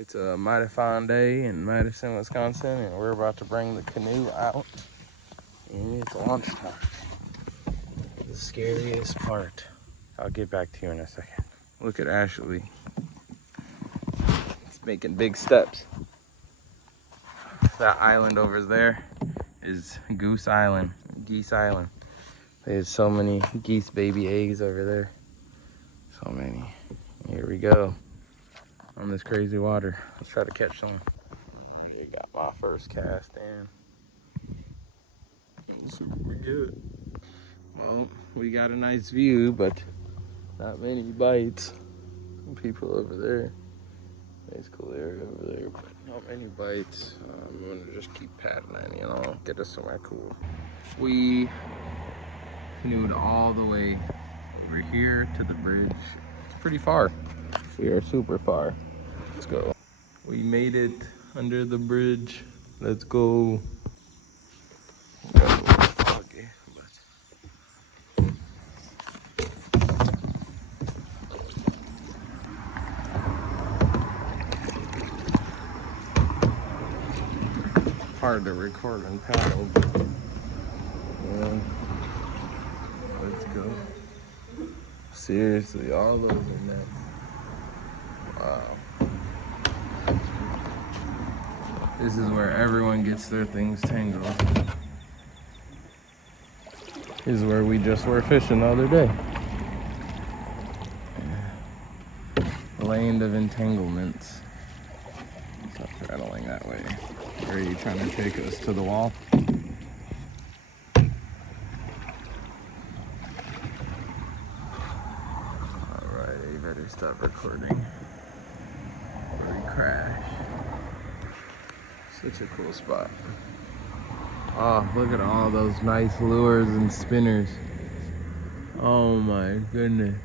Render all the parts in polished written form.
It's a mighty fine day in Madison, Wisconsin, and we're about to bring the canoe out. And it's lunchtime. The scariest part. I'll get back to you in a second. Look at Ashley. It's making big steps. That island over there is Goose Island, Geese Island. There's so many geese baby eggs over there. So many. Here we go. On this crazy water. Let's try to catch some. I got my first cast in. Super good. Well, we got a nice view, but not many bites. Some people over there. Nice cool area over there, but not many bites. I'm gonna just keep paddling, you know, get us somewhere cool. We canoed all the way over here to the bridge. It's pretty far. We are super far. Let's go. We made it under the bridge. Let's go. Okay, hard to record and paddle. Yeah. Let's go. Seriously, all those are nets. Wow. This is where everyone gets their things tangled. This is where we just were fishing the other day. Land of entanglements. Stop paddling that way. Are you trying to take us to the wall? Alright, you better stop recording. Or we crash. Such a cool spot. Oh, look at all those nice lures and spinners. Oh my goodness.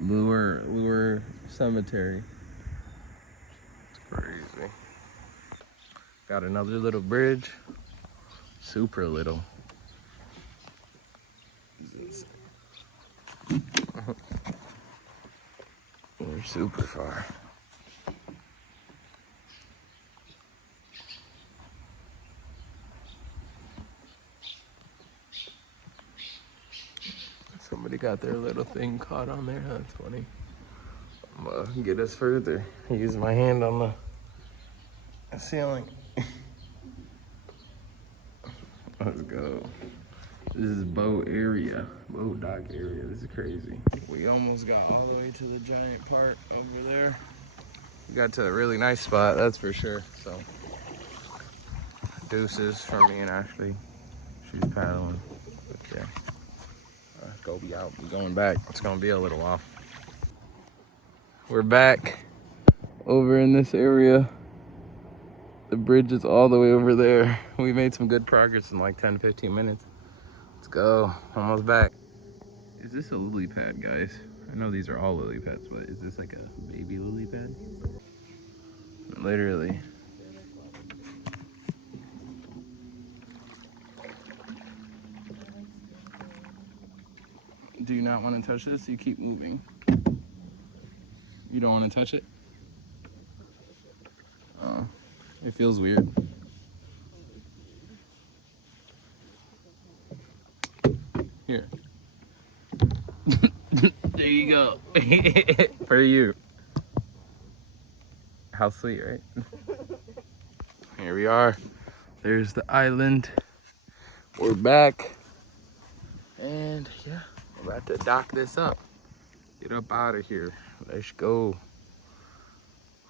Lure cemetery. It's crazy. Got another little bridge. Super little. We're super far. Somebody got their little thing caught on there. That's funny. I'm gonna get us further. Use my hand on the ceiling. Let's go. This is boat area, boat dock area. This is crazy. We almost got all the way to the giant part over there. We got to a really nice spot, that's for sure. So, deuces for me and Ashley. She's paddling. But yeah. Go be out. We're going back. It's gonna be a little while. We're back over in this area. The bridge is all the way over there. We made some good progress in like 10-15 minutes. Let's go. Almost back. Is this a lily pad, guys? I know these are all lily pads, but is this like a baby lily pad? Literally. Do you not want to touch this? You keep moving. You don't want to touch it? Oh, it feels weird. Here. There you go. For you. How sweet, right? Here we are. There's the island. We're back. And yeah. We're about to dock this up. Get up out of here. Let's go.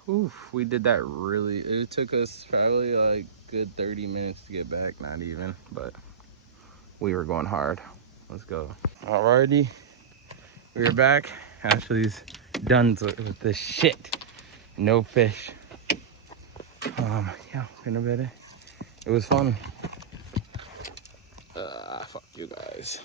Oof, we did that really. It took us probably like good 30 minutes to get back, not even, but we were going hard. Let's go. Alrighty, we're back. Ashley's done with this shit. No fish. Yeah, in a bit. It was fun. Fuck you guys.